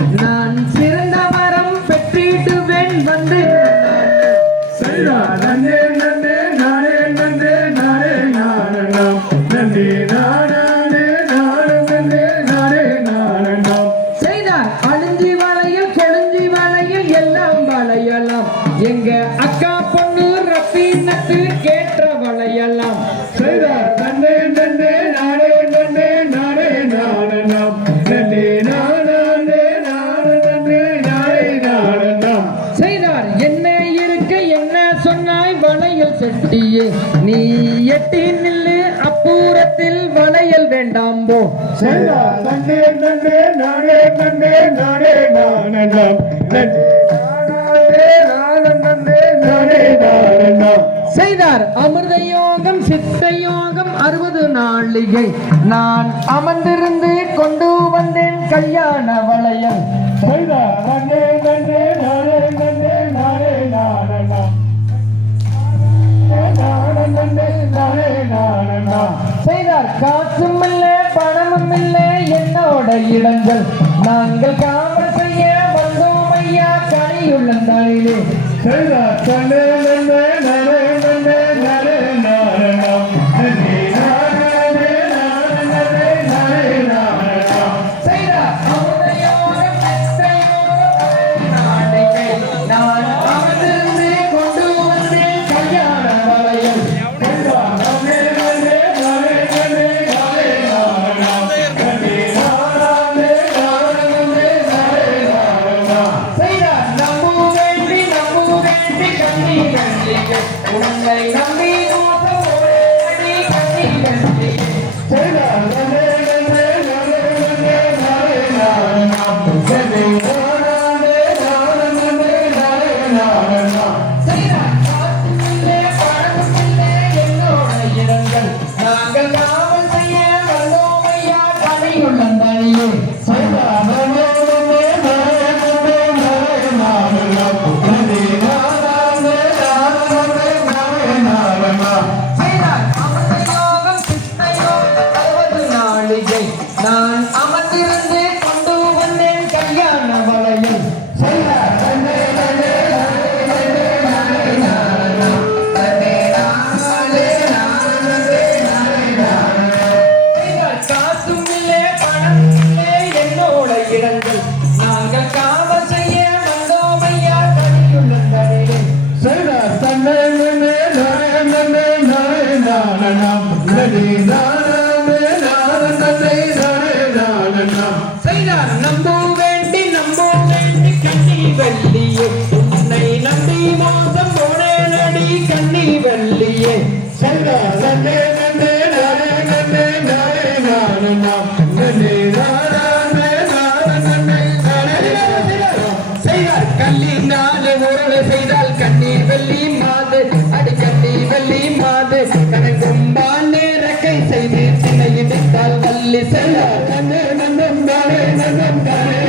감사합니다. நன்னே நன்னே நானே நன்னே நானே நானண்டாம் செய்தார் அமிர்த யோகம் சித்த யோகம் அறுபது நாளிகை. நான் அமர்ந்திருந்து கொண்டு வந்தேன் கல்யாண வளையம். செய்தார். நன்னே நன்னே பணமும் இல்லை என்னோட இடங்கள். நாங்கள் காவல் செய்ய வந்தோம் ஐயா கனியுள்ள தலையிலே செய்தார் நம்போ வேண்டி நம்போ வேண்டி கண்ணி வள்ளியே உன்னை நம்பி மோசம் போனடி கண்ணி வள்ளியே செய்தார் கல்லினாலே உறவு செய்தால் கண்ணி வெள்ளி மாது அடி கண்ணி வெள்ளி மாது கணக்கும் பாண்டே தக்கை செய்து தினை இடித்தால் கல்லி செல்ல. நன்னம் தானே நன்னம் தானே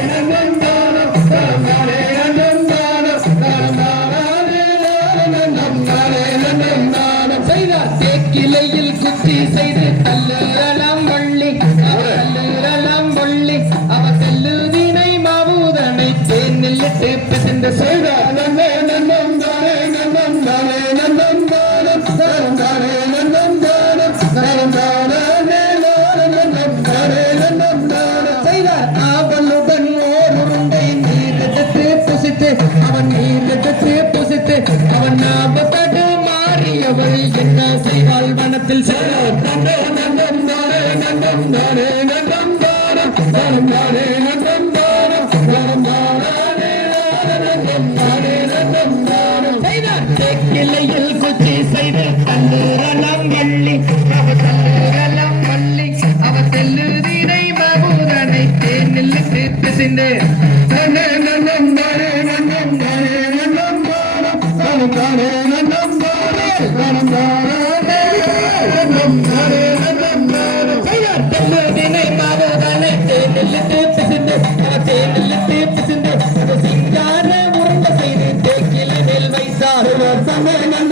தெற்கிலையில் குச்சி செய்து கல்லூரலம் வள்ளி அவ கல்லூரலம் வள்ளி அவ தெல்லுதிரை மகூதனை தேனில் சேர்த்து சிந்து நன்னம் தானே நன்னம் தானே நன்னம் தானே நன்னம் தானே Amen.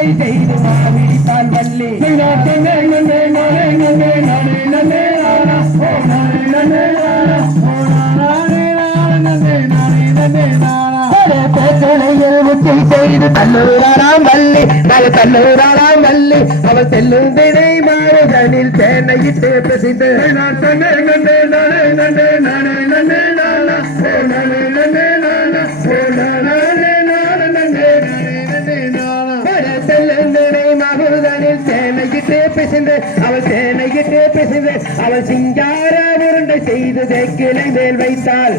கொள்கை செய்து மாவிடித்தான் பள்ளி செய்து தல்லூராராம் வள்ளி நல்ல தல்லூராராம் வள்ளி அவள் செல்லும் தினை மாறுதனில் தேனையிட்டு பிரசித்து. பிசைந்து அவள் சேனையிட்டு பிசைந்து அவள் சிங்கார உருண்டை செய்து தேக்கிலை மேல் வைத்தாள்.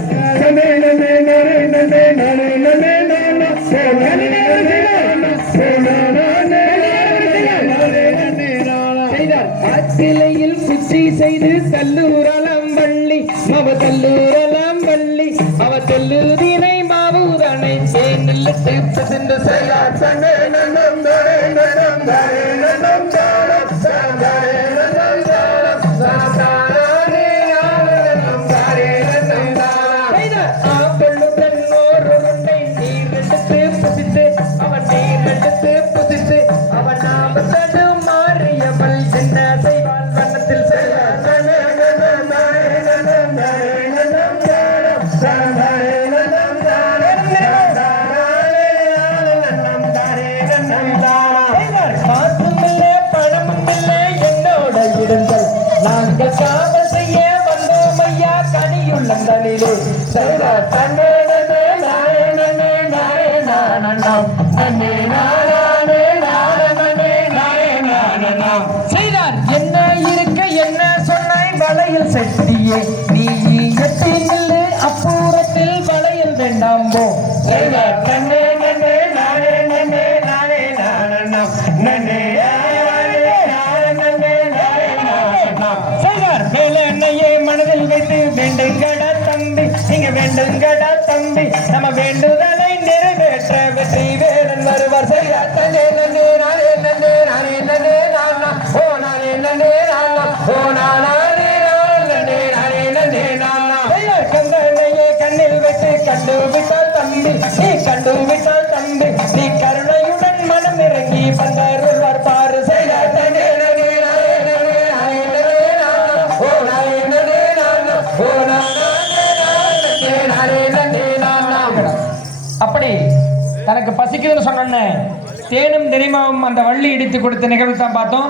ஆற்றிலையில் குச்சி செய்து தல்லூரலாம் வள்ளி மவ தல்லூரலாம் வள்ளி அவ தல்லூரினை மாவூரனை சேனில் சேர்த்து சென்று செய்யார் da da செய்தார். என்ன இருக்க என்ன சொன்னாய்? வலையில் சக்தியே நீ எட்டி நில்லு அப்புறத்தில் வலையில் வேண்டாம் போ. செய்தார். தன்னே நன்னே நானே நன்னே நானே நானம் நன்னே செய்தார். வேலை அன்னையே மனதில் வைத்து வேண்டுங்க நீங்க வேண்டுங்கடா தம்பி நம்ம வேண்டுதலை நிறைவேற்ற வெற்றி தனக்கு பசிக்குதுன்னு சொன்னேன் தேனும் தெரியுமாவும் அந்த வள்ளி இடித்து கொடுத்த நிகழ்வு தான் பார்த்தோம்.